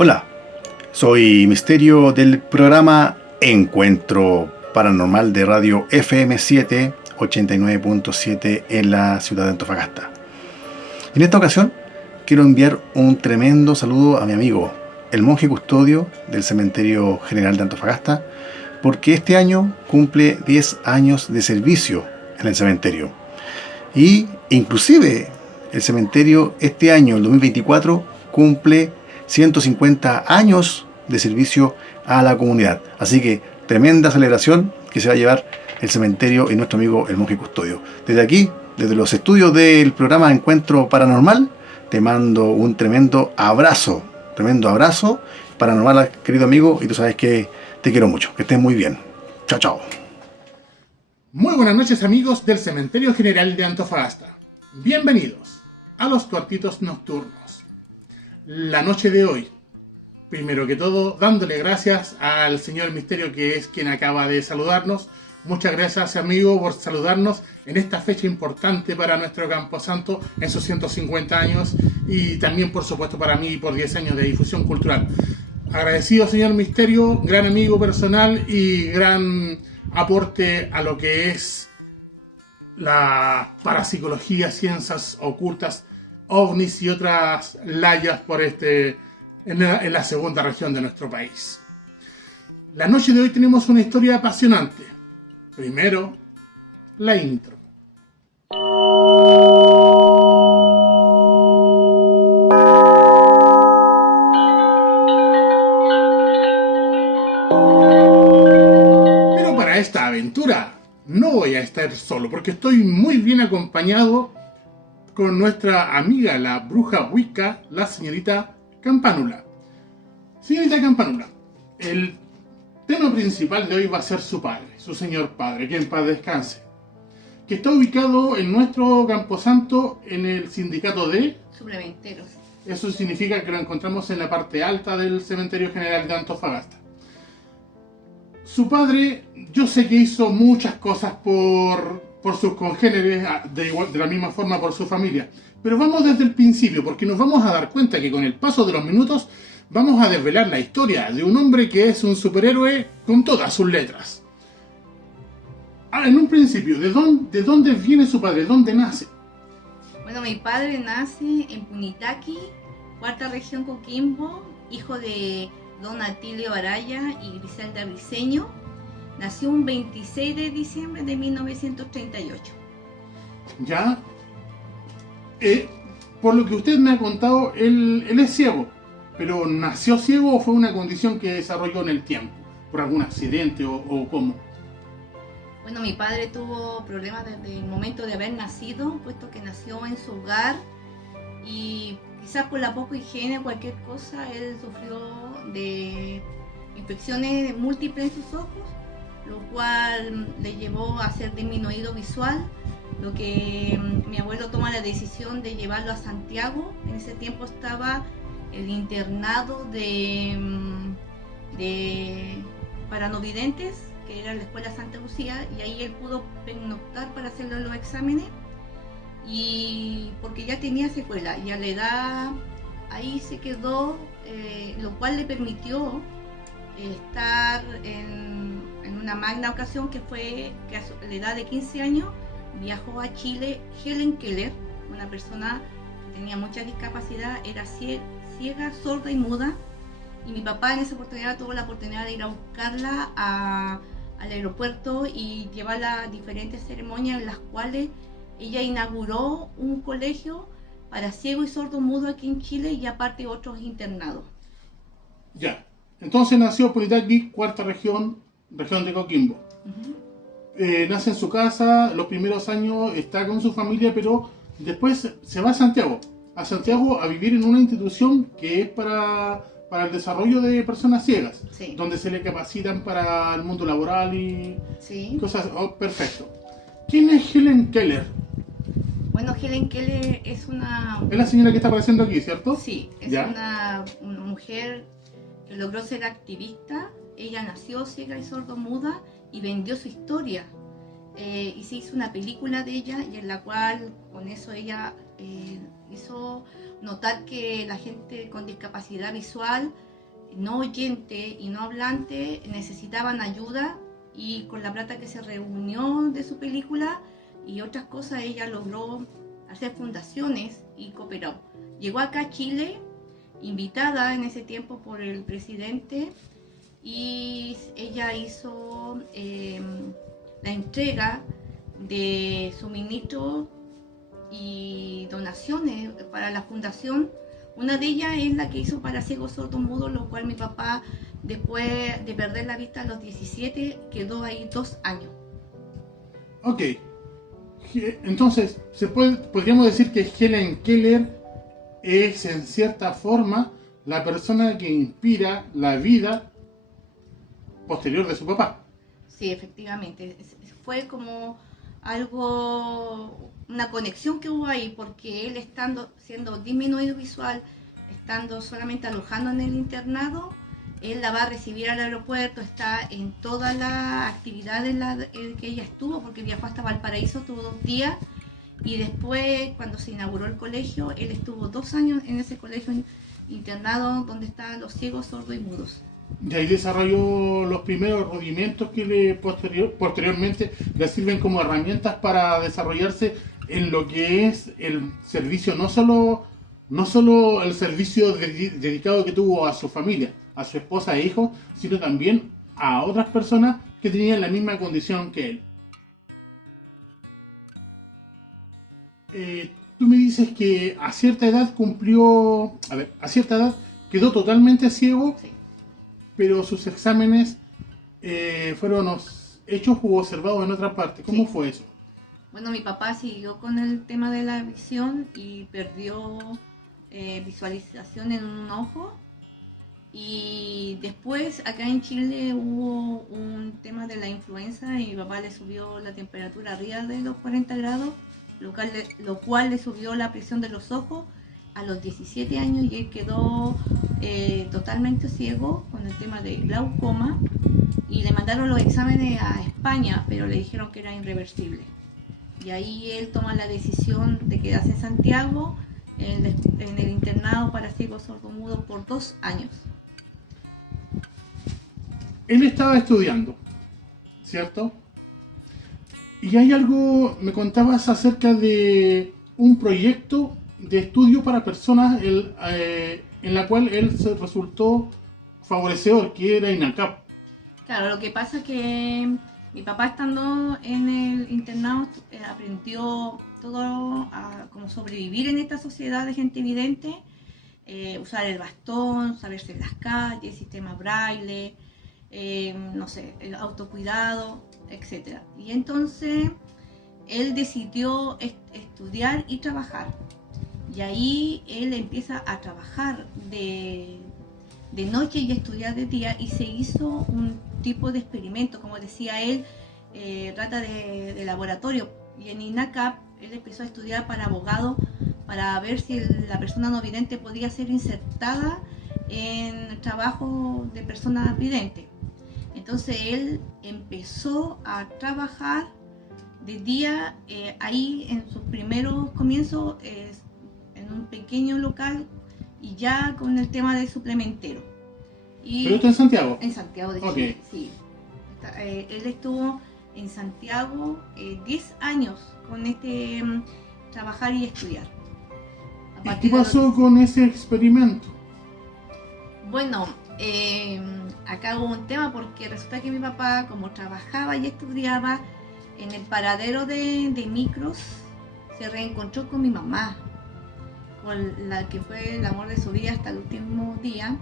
Hola, soy Misterio del programa Encuentro Paranormal de Radio FM7 89.7 en la ciudad de Antofagasta. En esta ocasión quiero enviar un tremendo saludo a mi amigo, el monje custodio del Cementerio General de Antofagasta, porque este año cumple 10 años de servicio en el cementerio. Y inclusive el cementerio este año, el 2024, cumple 150 años de servicio a la comunidad. Así que tremenda celebración que se va a llevar el cementerio y nuestro amigo el monje custodio. Desde aquí, desde los estudios del programa Encuentro Paranormal, te mando un tremendo abrazo paranormal, querido amigo, y tú sabes que te quiero mucho. Que estés muy bien. Chao, chao. Muy buenas noches, amigos del Cementerio General de Antofagasta. Bienvenidos a los cuartitos nocturnos. La noche de hoy, primero que todo, dándole gracias al señor Misterio, que es quien acaba de saludarnos. Muchas gracias, amigo, por saludarnos en esta fecha importante para nuestro Camposanto en sus 150 años y también, por supuesto, para mí por 10 años de difusión cultural. Agradecido, señor Misterio, gran amigo personal y gran aporte a lo que es la parapsicología, ciencias ocultas, ovnis y otras layas por en la segunda región de nuestro país. La noche de hoy tenemos una historia apasionante. Primero, la intro. Pero para esta aventura no voy a estar solo, porque estoy muy bien acompañado con nuestra amiga, la bruja Wicca, la señorita Campanula. Señorita Campanula, el tema principal de hoy va a ser su padre, su señor padre, que en paz descanse, que está ubicado en nuestro Camposanto en el sindicato de suplementeros. Eso significa que lo encontramos en la parte alta del Cementerio General de Antofagasta. Su padre, yo sé que hizo muchas cosas por sus congéneres, de la misma forma por su familia, pero vamos desde el principio, porque nos vamos a dar cuenta que con el paso de los minutos vamos a desvelar la historia de un hombre que es un superhéroe con todas sus letras. En un principio, ¿de dónde viene su padre? ¿De dónde nace? Bueno, mi padre nace en Punitaqui, cuarta región Coquimbo, hijo de don Atilio Araya y Griselda Briceño. Nació un 26 de diciembre de 1938. Ya, por lo que usted me ha contado, él es ciego. ¿Pero nació ciego o fue una condición que desarrolló en el tiempo? ¿Por algún accidente o cómo? Bueno, mi padre tuvo problemas desde el momento de haber nacido, puesto que nació en su hogar y quizás por la poca higiene o cualquier cosa, él sufrió de infecciones múltiples en sus ojos, lo cual le llevó a ser disminuido visual, lo que mi abuelo toma la decisión de llevarlo a Santiago. En ese tiempo estaba el internado para no videntes, que era la escuela Santa Lucía, y ahí él pudo pernoctar para hacerle los exámenes, y porque ya tenía secuela y a la edad ahí se quedó, lo cual le permitió estar en una magna ocasión, que fue que a la edad de 15 años viajó a Chile Helen Keller, una persona que tenía mucha discapacidad, era ciega, sorda y muda, y mi papá en esa oportunidad tuvo la oportunidad de ir a buscarla al aeropuerto y llevarla a diferentes ceremonias en las cuales ella inauguró un colegio para ciego y sordo mudo aquí en Chile y aparte otros internados. Ya, entonces nació Punitaqui, cuarta región de Coquimbo. Nace en su casa, los primeros años está con su familia, pero después se va a Santiago a vivir en una institución que es para el desarrollo de personas ciegas, sí, donde se le capacitan para el mundo laboral y sí, cosas. Perfecto. ¿Quién es Helen Keller? Bueno, Helen Keller es la señora que está apareciendo aquí, ¿cierto? Sí, es una mujer que logró ser activista. Ella nació ciega y sordomuda y vendió su historia. Y se hizo una película de ella, y en la cual con eso ella hizo notar que la gente con discapacidad visual no oyente y no hablante necesitaban ayuda, y con la plata que se reunió de su película y otras cosas ella logró hacer fundaciones y cooperó. Llegó acá a Chile, invitada en ese tiempo por el presidente, y ella hizo la entrega de suministros y donaciones para la fundación. Una de ellas es la que hizo para ciegos sordos mudos, lo cual mi papá, después de perder la vista a los 17, quedó ahí 2 años. Ok, entonces podríamos decir que Helen Keller es en cierta forma la persona que inspira la vida posterior de su papá. Sí, efectivamente, fue como algo, una conexión que hubo ahí, porque él siendo disminuido visual, estando solamente alojando en el internado, él la va a recibir al aeropuerto, está en todas las actividades que ella estuvo, porque viajó hasta Valparaíso, tuvo 2 días, y después cuando se inauguró el colegio, él estuvo 2 años en ese colegio internado donde están los ciegos, sordos y mudos. Y ahí desarrolló los primeros rudimentos que posteriormente le sirven como herramientas para desarrollarse en lo que es el servicio, no solo el servicio dedicado que tuvo a su familia, a su esposa e hijos, sino también a otras personas que tenían la misma condición que él. Tú me dices que a cierta edad quedó totalmente ciego. Sí. Pero sus exámenes fueron hechos u observados en otra parte. ¿Cómo Sí. fue eso? Bueno, mi papá siguió con el tema de la visión y perdió visualización en un ojo. Y después acá en Chile hubo un tema de la influenza y mi papá le subió la temperatura arriba de los 40 grados, lo cual le subió la presión de los ojos a los 17 años, y él quedó totalmente ciego con el tema de glaucoma, y le mandaron los exámenes a España, pero le dijeron que era irreversible. Y ahí él toma la decisión de quedarse en Santiago, en el internado para ciegos sordomudos por 2 años. Él estaba estudiando, ¿cierto? Y hay algo, me contabas acerca de un proyecto de estudio para personas en la cual él se resultó favorecedor, que era INACAP. Claro, lo que pasa es que mi papá, estando en el internado, aprendió todo a cómo sobrevivir en esta sociedad de gente vidente, usar el bastón, saberse en las calles, sistema braille, no sé, el autocuidado, etc. Y entonces él decidió estudiar y trabajar. Y ahí él empieza a trabajar de noche y a estudiar de día, y se hizo un tipo de experimento, como decía él, trata de laboratorio. Y en INACAP él empezó a estudiar para abogado, para ver si la persona no vidente podía ser insertada en el trabajo de personas videntes. Entonces él empezó a trabajar de día, ahí en sus primeros comienzos, en un pequeño local, y ya con el tema de suplementero. ¿Pero está en Santiago? En Santiago de Chile, Okay. Sí. Él estuvo en Santiago 10 años con trabajar y estudiar. ¿Y qué pasó con ese experimento? Bueno, acá hubo un tema, porque resulta que mi papá, como trabajaba y estudiaba en el paradero de micros, se reencontró con mi mamá, con la que fue el amor de su vida hasta el último día.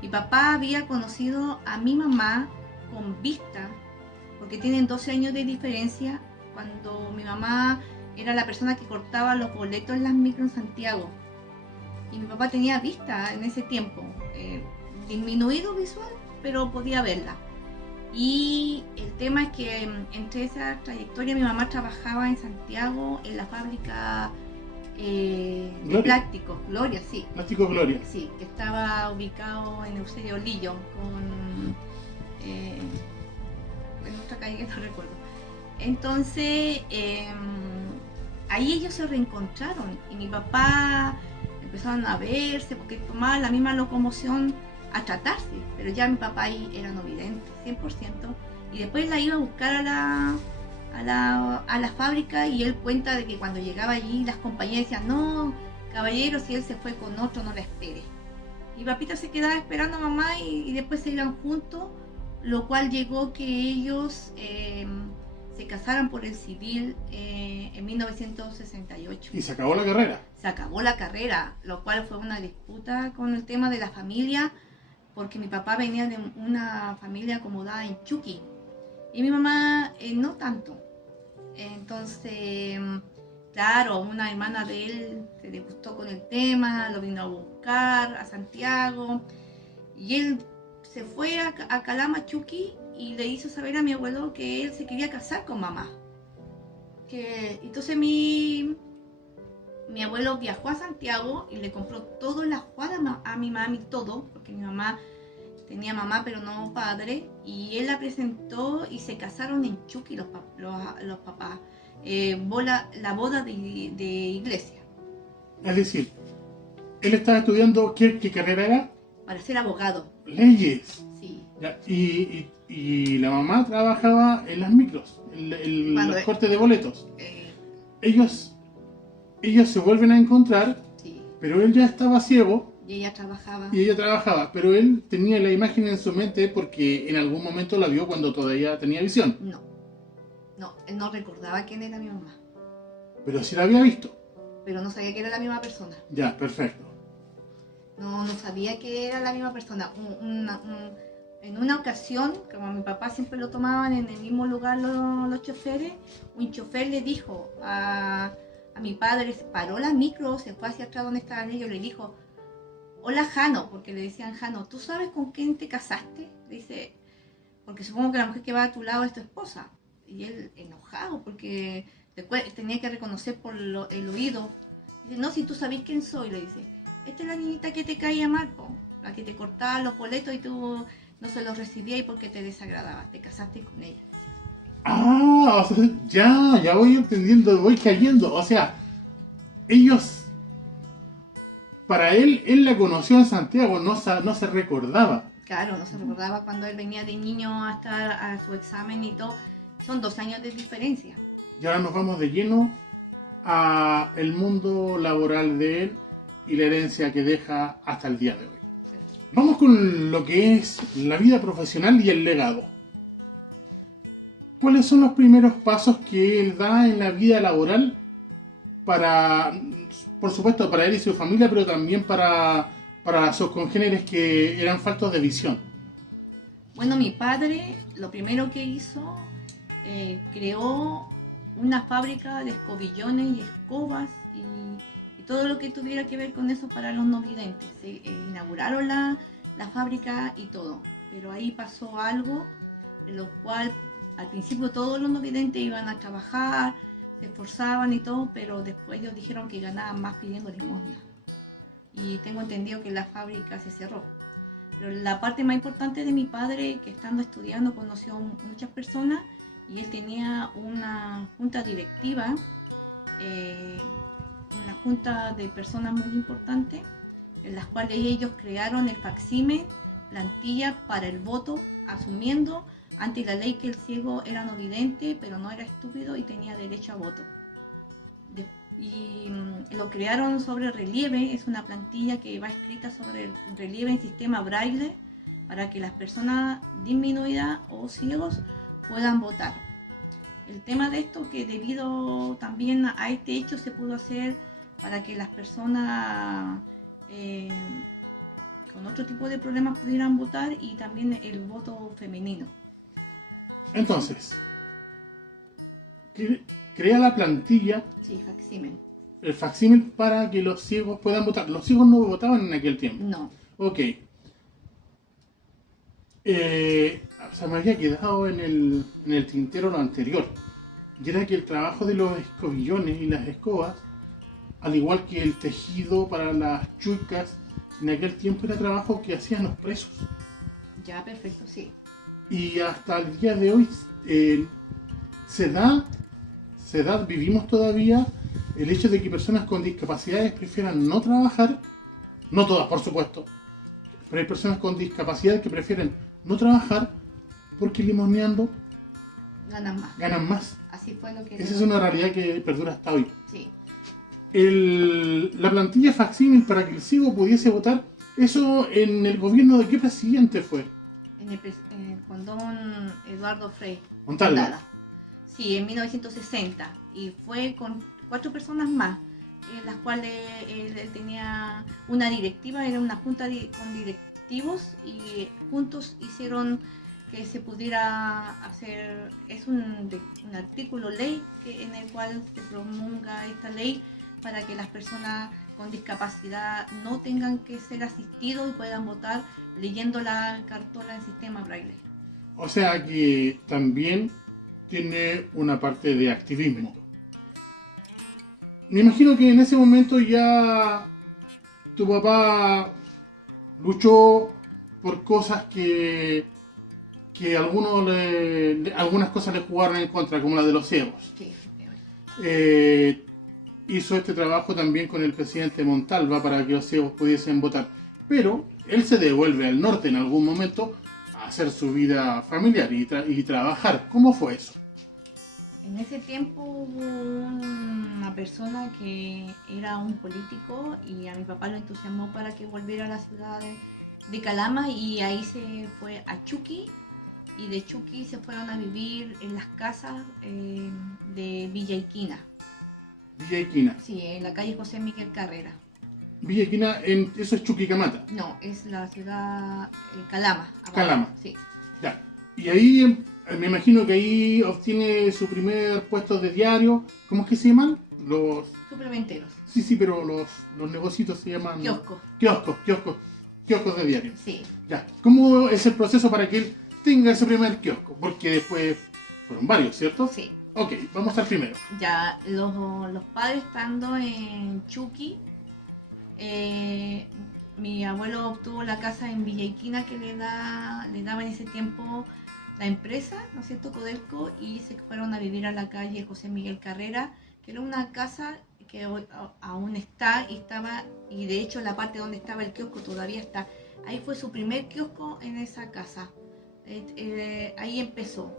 Mi papá había conocido a mi mamá con vista, porque tienen 12 años de diferencia, cuando mi mamá era la persona que cortaba los boletos en las micros en Santiago. Y mi papá tenía vista en ese tiempo, disminuido visual, pero podía verla. Y el tema es que entre esa trayectoria mi mamá trabajaba en Santiago en la fábrica de plásticos, Gloria, sí. Plástico Gloria. Sí, que estaba ubicado en Eusebio Lillo, en otra calle que no recuerdo. Entonces, ahí ellos se reencontraron y mi papá empezaron a verse porque tomaban la misma locomoción a tratarse, pero ya mi papá ahí era no vidente, 100%, y después la iba a buscar a la fábrica, y él cuenta de que cuando llegaba allí las compañeras decían, no, caballero, si él se fue con otro, no la espere. Y papita se quedaba esperando a mamá y después se iban juntos, lo cual llegó que ellos se casaran por el civil en 1968. Y se acabó la carrera. Se acabó la carrera, lo cual fue una disputa con el tema de la familia, porque mi papá venía de una familia acomodada en Chuqui y mi mamá no tanto. Entonces, claro, una hermana de él se disgustó con el tema, lo vino a buscar a Santiago y él se fue a Calama, Chuqui, y le hizo saber a mi abuelo que él se quería casar con mamá. Entonces mi abuelo viajó a Santiago y le compró todo el ajuar a mi mami, todo, porque mi mamá tenía mamá pero no padre, y él la presentó y se casaron en Chuqui los papás. La boda de iglesia. Es decir, él estaba estudiando, ¿qué carrera era? Para ser abogado. Leyes. Sí. Ya, y la mamá trabajaba en las micros, en los cortes de boletos. Ellos se vuelven a encontrar, sí, pero él ya estaba ciego. Y ella trabajaba. Y ella trabajaba, pero él tenía la imagen en su mente porque en algún momento la vio cuando todavía tenía visión. No, él no recordaba quién era mi mamá. Pero sí la había visto. Pero no sabía que era la misma persona. Ya, perfecto. No sabía que era la misma persona. En una ocasión, como mi papá siempre lo tomaban en el mismo lugar los choferes, un chofer le dijo a mi padre, se paró la micro, se fue hacia atrás donde estaban ellos, le dijo, hola Jano, porque le decían Jano, ¿tú sabes con quién te casaste? Dice, porque supongo que la mujer que va a tu lado es tu esposa. Y él enojado porque después tenía que reconocer por el oído. Dice, no, si tú sabes quién soy, le dice, esta es la niñita que te caía mal, la que te cortaba los boletos y tú no se los recibías y porque te desagradaba, te casaste con ella. Ah, o sea, ya voy entendiendo, voy cayendo. O sea, ellos, para él la conoció en Santiago, no se recordaba. Claro, no se recordaba cuando él venía de niño hasta a su examen y todo. Son 2 años de diferencia. Y ahora nos vamos de lleno a el mundo laboral de él y la herencia que deja hasta el día de hoy. Vamos con lo que es la vida profesional y el legado. ¿Cuáles son los primeros pasos que él da en la vida laboral para, por supuesto, para él y su familia, pero también para sus congéneres que eran faltos de visión? Bueno, mi padre lo primero que hizo, creó una fábrica de escobillones y escobas y todo lo que tuviera que ver con eso para los no videntes. Inauguraron la fábrica y todo, pero ahí pasó algo en lo cual al principio todos los no videntes iban a trabajar, se esforzaban y todo, pero después ellos dijeron que ganaban más pidiendo limosna. Y tengo entendido que la fábrica se cerró. Pero la parte más importante de mi padre, que estando estudiando conoció muchas personas y él tenía una junta directiva, una junta de personas muy importantes, en las cuales ellos crearon el facsímil, plantilla para el voto, asumiendo ante la ley que el ciego era no vidente, pero no era estúpido y tenía derecho a voto. Y lo crearon sobre relieve, es una plantilla que va escrita sobre el relieve en sistema braille para que las personas disminuidas o ciegos puedan votar. El tema de esto que debido también a este hecho se pudo hacer para que las personas con otro tipo de problemas pudieran votar y también el voto femenino. Entonces, crea la plantilla, sí, facsímil. El facsímil para que los ciegos puedan votar. Los ciegos no votaban en aquel tiempo. No. Ok. Se me había quedado en el tintero lo anterior. Y era que el trabajo de los escobillones y las escobas, al igual que el tejido para las chuicas, en aquel tiempo era trabajo que hacían los presos. Ya, perfecto, sí. Y hasta el día de hoy vivimos todavía el hecho de que personas con discapacidades prefieran no trabajar, no todas por supuesto, pero hay personas con discapacidad que prefieren no trabajar porque limoneando ganan más. Así fue lo que... Esa es una realidad que perdura hasta hoy. Sí. La plantilla facsímil para que el ciego pudiese votar, ¿eso en el gobierno de qué presidente fue? Con don Eduardo Frei Montalva. Sí, en 1960. Y fue con 4 personas más, en las cuales él tenía una directiva, era una junta con directivos, y juntos hicieron que se pudiera hacer, es un artículo ley en el cual se promulga esta ley para que las personas con discapacidad no tengan que ser asistidos y puedan votar leyendo la cartola en sistema braille. O sea que también tiene una parte de activismo. Me imagino que en ese momento ya tu papá luchó por cosas que algunas cosas le jugaron en contra, como la de los ciegos. Sí. Hizo este trabajo también con el presidente Montalva para que los ciegos pudiesen votar. Pero él se devuelve al norte en algún momento a hacer su vida familiar y trabajar. ¿Cómo fue eso? En ese tiempo hubo una persona que era un político y a mi papá lo entusiasmó para que volviera a la ciudad de Calama, y ahí se fue a Chuqui, y de Chuqui se fueron a vivir en las casas de Villa Iquina. Villa Iquina. Sí, en la calle José Miguel Carrera. Villa Iquina, eso es Chuquicamata. No, es la ciudad Calama. Abajo. Calama. Sí. Ya. Y ahí me imagino que ahí obtiene su primer puesto de diario. ¿Cómo es que se llaman? Los... Suplementeros. Sí, pero los negocios se llaman... Kioscos de diario. Sí. Ya. ¿Cómo es el proceso para que él tenga ese primer kiosco? Porque después fueron varios, ¿cierto? Sí. Ok, vamos al primero. Ya, los padres estando en Chuqui, mi abuelo obtuvo la casa en Villa Iquina que le daba en ese tiempo la empresa, ¿no es cierto?, Codelco, y se fueron a vivir a la calle José Miguel Carrera, que era una casa que hoy aún está, y de hecho la parte donde estaba el kiosco todavía está. Ahí fue su primer kiosco, en esa casa. Ahí empezó.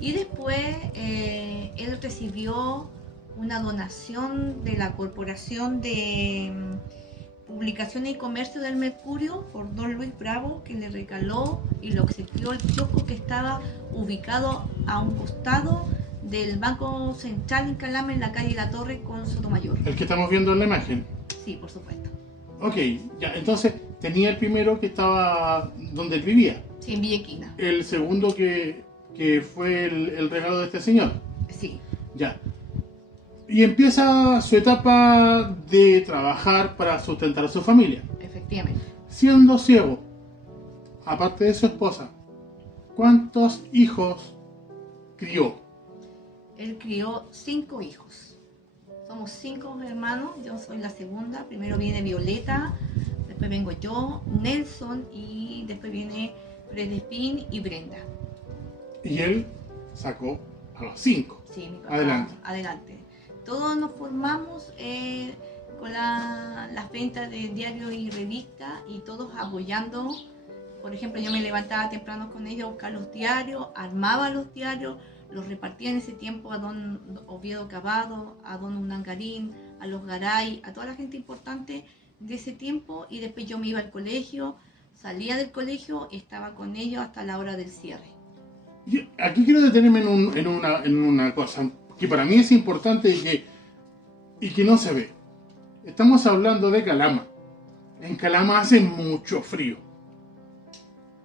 Y después él recibió una donación de la Corporación de Publicaciones y Comercio del Mercurio por don Luis Bravo, que le regaló y le obsequió el kiosco que estaba ubicado a un costado del Banco Central en Calama, en la calle La Torre con Sotomayor. El que estamos viendo en la imagen. Sí, por supuesto. Ok, ya, entonces tenía el primero que estaba donde él vivía. Sí, en Villa Iquina. El segundo que fue el regalo de este señor. Sí. Ya. Y empieza su etapa de trabajar para sustentar a su familia. Efectivamente. Siendo ciego, aparte de su esposa, ¿cuántos hijos crió? Él crió 5 hijos. Somos 5 hermanos, yo soy la segunda. Primero viene Violeta, después vengo yo, Nelson, y después viene Fredespín y Brenda. Y él sacó a los 5. Sí, mi papá. Adelante. Todos nos formamos con las ventas de diarios y revistas, y todos apoyando. Por ejemplo, yo me levantaba temprano con ellos a buscar los diarios, armaba los diarios, los repartía en ese tiempo a don Oviedo Cavado, a don Unangarín, a los Garay, a toda la gente importante de ese tiempo, y después yo me iba al colegio, salía del colegio y estaba con ellos hasta la hora del cierre. Aquí quiero detenerme en una cosa que para mí es importante y que no se ve. Estamos hablando de Calama. En Calama hace mucho frío.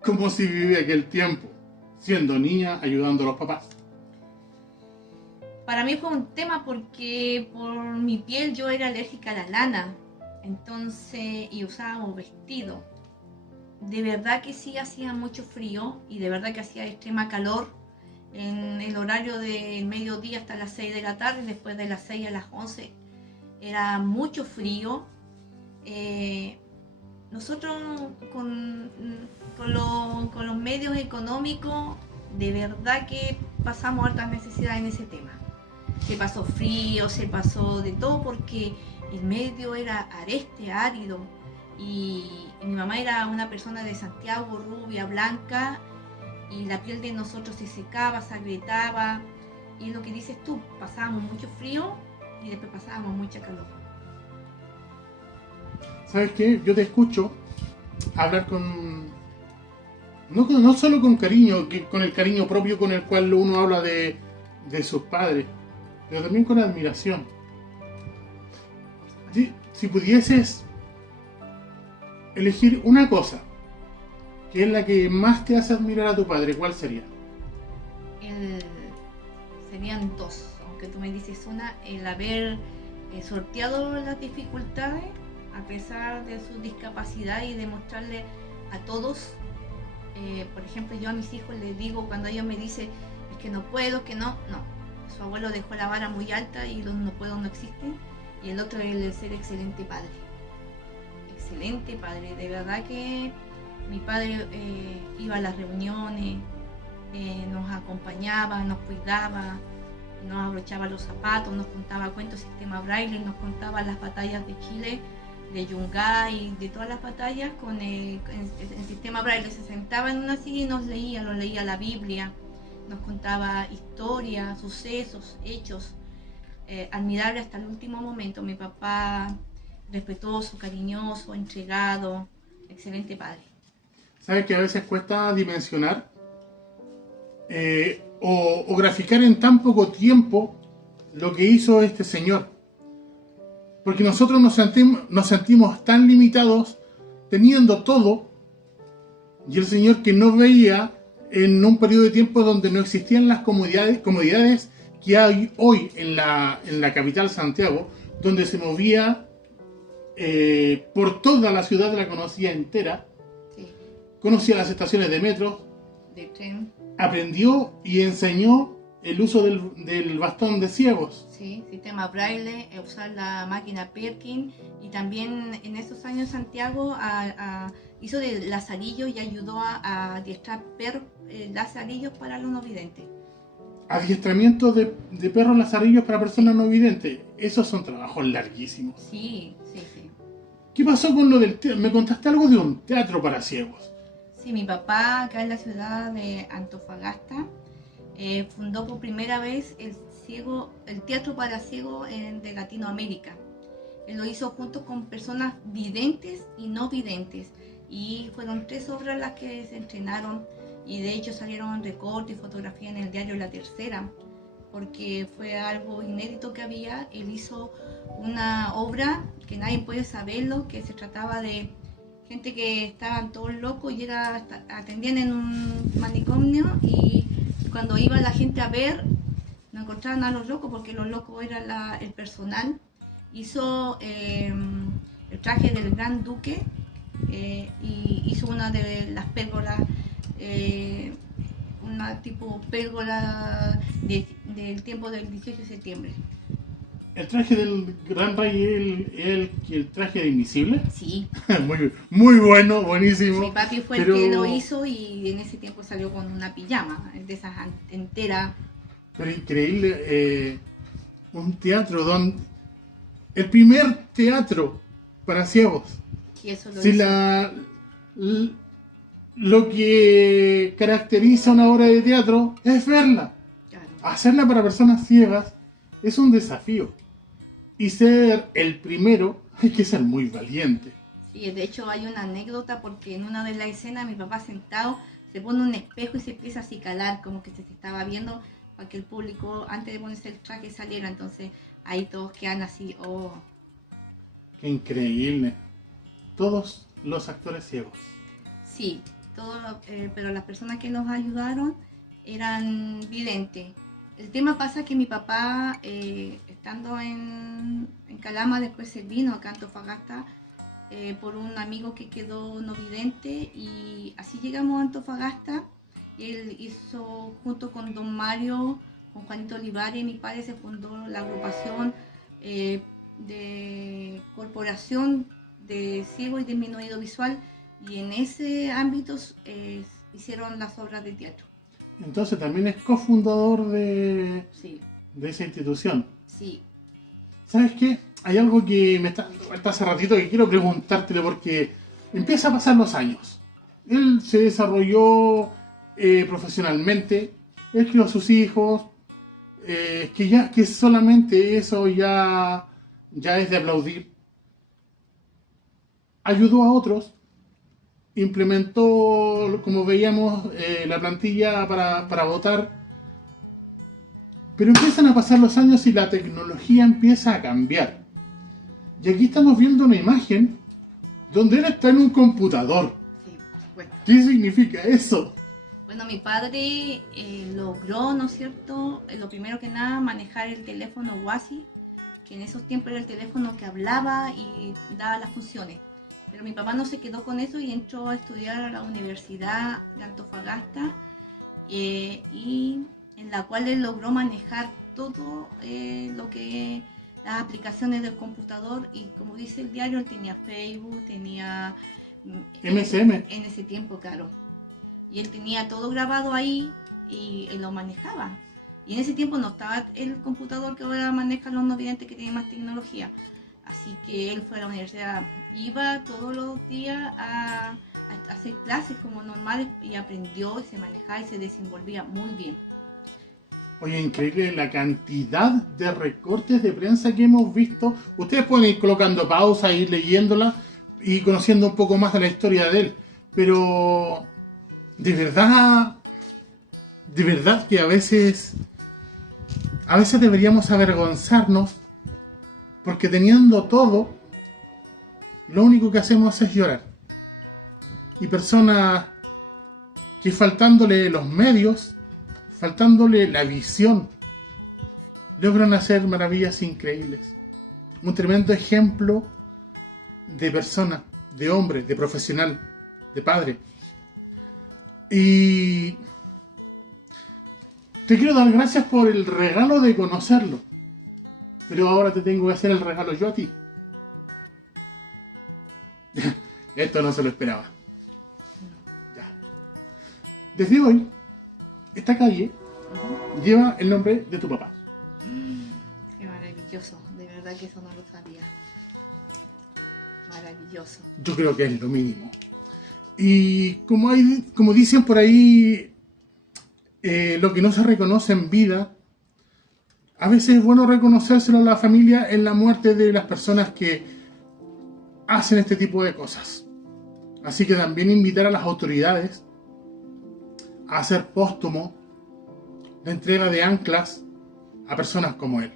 ¿Cómo se vive aquel tiempo? Siendo niña, ayudando a los papás. Para mí fue un tema porque por mi piel yo era alérgica a la lana, entonces, y usábamos vestido. De verdad que sí hacía mucho frío, y de verdad que hacía extrema calor en el horario del mediodía hasta las 6 de la tarde, después de las 6 a las 11 era mucho frío. Nosotros con los medios económicos, de verdad que pasamos hartas necesidades en ese tema. Se pasó frío, se pasó de todo, porque el medio era agreste, árido. y mi mamá era una persona de Santiago, rubia, blanca, y la piel de nosotros se secaba, se agrietaba, y lo que dices tú, pasábamos mucho frío y después pasábamos mucha calor. ¿Sabes qué? Yo te escucho hablar no solo con cariño, con el cariño propio con el cual uno habla de sus padres, pero también con admiración. Si pudieses elegir una cosa, que es la que más te hace admirar a tu padre, ¿cuál sería? Serían dos, aunque tú me dices una, el haber sorteado las dificultades a pesar de su discapacidad y demostrarle a todos, por ejemplo, yo a mis hijos les digo cuando ellos me dicen es que no puedo, que no, su abuelo dejó la vara muy alta y los no puedo no existen, y el otro es el ser excelente padre, de verdad que mi padre iba a las reuniones, nos acompañaba, nos cuidaba, nos abrochaba los zapatos, nos contaba cuentos sistema Braille, nos contaba las batallas de Chile, de Yungay, de todas las batallas con el sistema Braille. Se sentaba en una silla y nos leía la Biblia, nos contaba historias, sucesos, hechos, admirable hasta el último momento. Mi papá respetuoso, cariñoso, entregado, excelente padre. ¿Sabes que a veces cuesta dimensionar o graficar en tan poco tiempo lo que hizo este señor? Porque nosotros nos sentimos tan limitados teniendo todo, y el señor que no veía en un periodo de tiempo donde no existían las comodidades que hay hoy en la capital Santiago, donde se movía por toda la ciudad, la conocía entera, Sí. Conocía las estaciones de metro, De tren. Aprendió y enseñó el uso del bastón de ciegos. Sí, sistema Braille, usar la máquina Perkin, y también en esos años Santiago hizo de lazarillo y ayudó a adiestrar lazarillos para los no videntes. Adiestramiento de perros lazarillos para personas no videntes. Esos son trabajos larguísimos. Sí. ¿Qué pasó con lo del teatro? Me contaste algo de un teatro para ciegos. Sí, mi papá acá en la ciudad de Antofagasta fundó por primera vez el Teatro para Ciegos de Latinoamérica. Él lo hizo junto con personas videntes y no videntes, y fueron 3 obras las que se estrenaron, y de hecho salieron recortes y fotografías en el diario La Tercera, porque fue algo inédito que había. Él hizo una obra que nadie puede saberlo, que se trataba de gente que estaban todos locos y atendían en un manicomio, y cuando iba la gente a ver, no encontraban a los locos porque los locos eran el personal. Hizo el traje del Gran Duque y hizo una de las pérgolas, una tipo pérgola del tiempo del 18 de septiembre. ¿El traje del Gran Rey es el traje de Invisible? Sí. muy bueno, buenísimo. Mi papi fue el que lo hizo, y en ese tiempo salió con una pijama de esas enteras. Pero increíble, un teatro donde... El primer teatro para ciegos. Y eso lo Si hizo. Lo que caracteriza una obra de teatro es verla. Claro. Hacerla para personas ciegas es un desafío. Y ser el primero, hay que ser muy valiente. Sí, de hecho hay una anécdota, porque en una de las escenas mi papá sentado se pone un espejo y se empieza a acicalar, como que se estaba viendo, para que el público antes de ponerse el traje saliera. Entonces ahí todos quedan así, oh. Qué increíble. Todos los actores ciegos. Sí, pero las personas que nos ayudaron eran videntes. El tema pasa que mi papá, estando en Calama, después se vino acá a Antofagasta por un amigo que quedó no vidente, y así llegamos a Antofagasta. Y él hizo, junto con don Mario, con Juanito Olivares, mi padre, se fundó la agrupación de Corporación de Ciego y Disminuido Visual, y en ese ámbito hicieron las obras de teatro. Entonces también es cofundador de Sí. esa institución. Sí. ¿Sabes qué? Hay algo que me está dando vuelta hace ratito que quiero preguntártelo porque empieza a pasar los años. Él se desarrolló profesionalmente, él crió a sus hijos, que solamente eso ya es de aplaudir. Ayudó a otros, implementó, como veíamos, la plantilla para votar, pero empiezan a pasar los años y la tecnología empieza a cambiar. Y aquí estamos viendo una imagen donde él está en un computador. Sí, por supuesto. ¿Qué significa eso? Bueno, mi padre logró, ¿no es cierto?, lo primero que nada, manejar el teléfono WASI, que en esos tiempos era el teléfono que hablaba y daba las funciones. Pero mi papá no se quedó con eso y entró a estudiar a la Universidad de Antofagasta, y en la cual él logró manejar todo lo que las aplicaciones del computador, y como dice el diario, él tenía Facebook, tenía MSN. en ese tiempo, claro. Y él tenía todo grabado ahí y él lo manejaba. Y en ese tiempo no estaba el computador que ahora manejan los no videntes, que tienen más tecnología. Así que él fue a la universidad, iba todos los días a hacer clases como normales y aprendió y se manejaba y se desenvolvía muy bien. Oye, increíble la cantidad de recortes de prensa que hemos visto. Ustedes pueden ir colocando pausa, ir leyéndola y conociendo un poco más de la historia de él. Pero de verdad que a veces deberíamos avergonzarnos, porque teniendo todo, lo único que hacemos es llorar. Y personas que, faltándole los medios, faltándole la visión, logran hacer maravillas increíbles. Un tremendo ejemplo de persona, de hombre, de profesional, de padre. Y te quiero dar gracias por el regalo de conocerlo. Pero ahora te tengo que hacer el regalo yo a ti. Esto no se lo esperaba. Ya. Desde hoy, esta calle lleva el nombre de tu papá. Qué maravilloso, de verdad que eso no lo sabía. Maravilloso. Yo creo que es lo mínimo. Y como dicen por ahí, lo que no se reconoce en vida, a veces es bueno reconocérselo a la familia en la muerte de las personas que hacen este tipo de cosas. Así que también invitar a las autoridades a hacer póstumo la entrega de anclas a personas como él.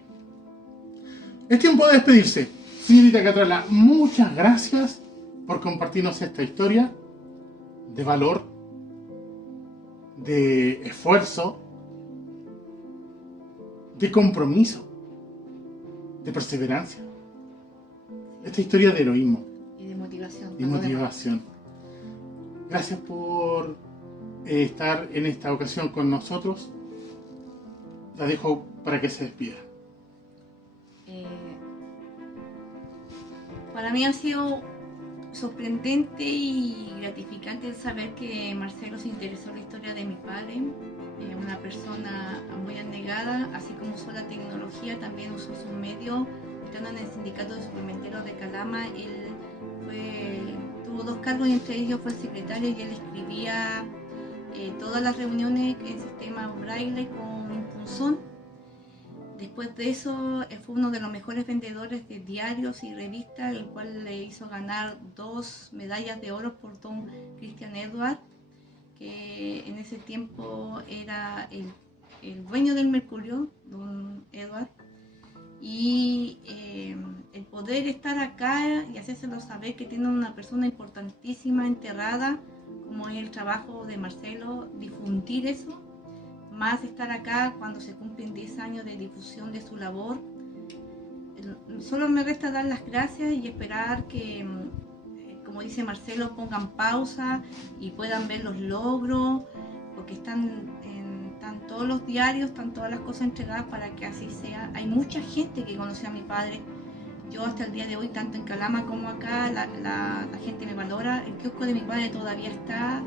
Es tiempo de despedirse. Señorita Catrala, muchas gracias por compartirnos esta historia de valor, de esfuerzo, de compromiso, de perseverancia. Esta historia de heroísmo Y de motivación. y motivación. Gracias por estar en esta ocasión con nosotros. La dejo para que se despida. Para mí ha sido sorprendente y gratificante el saber que Marcelo se interesó en la historia de mi padre. Una persona muy abnegada, así como usó la tecnología, también usó sus medios. Estando en el sindicato de suplementeros de Calama, él tuvo 2 cargos y entre ellos fue el secretario, y él escribía todas las reuniones en sistema braille con un punzón. Después de eso, fue uno de los mejores vendedores de diarios y revistas, el cual le hizo ganar 2 medallas de oro por don Christian Edward, que en ese tiempo era el dueño del Mercurio, don Edward. Y el poder estar acá y hacérselo saber que tiene una persona importantísima enterrada, como es el trabajo de Marcelo, difundir eso, más estar acá cuando se cumplen 10 años de difusión de su labor. Solo me resta dar las gracias y esperar que, como dice Marcelo, pongan pausa y puedan ver los logros, porque están todos los diarios, están todas las cosas entregadas para que así sea. Hay mucha gente que conoció a mi padre. Yo hasta el día de hoy, tanto en Calama como acá, la gente me valora. El kiosco de mi padre todavía está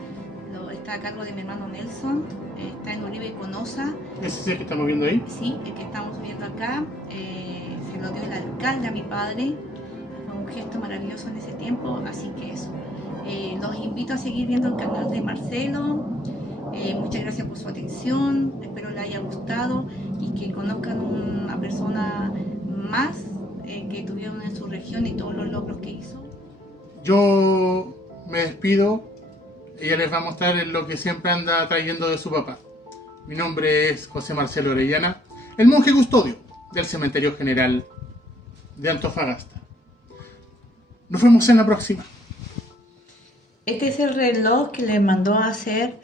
a cargo de mi hermano Nelson, está en Uribe y Conosa. ¿Ese es el que estamos viendo ahí? Sí, el que estamos viendo acá. Se lo dio el alcalde a mi padre. Fue un gesto maravilloso en ese tiempo, así que eso. Los invito a seguir viendo el canal de Marcelo. Muchas gracias por su atención, espero les haya gustado y que conozcan una persona más que tuvieron en su región y todos los logros que hizo. Yo me despido. Ella les va a mostrar lo que siempre anda trayendo de su papá. Mi nombre es José Marcelo Orellana, el monje custodio del Cementerio General de Antofagasta. Nos vemos en la próxima. Este es el reloj que le mandó a hacer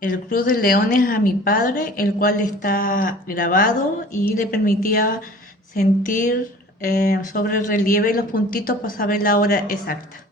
el Cruz de Leones a mi padre, el cual está grabado y le permitía sentir sobre el relieve los puntitos para saber la hora exacta.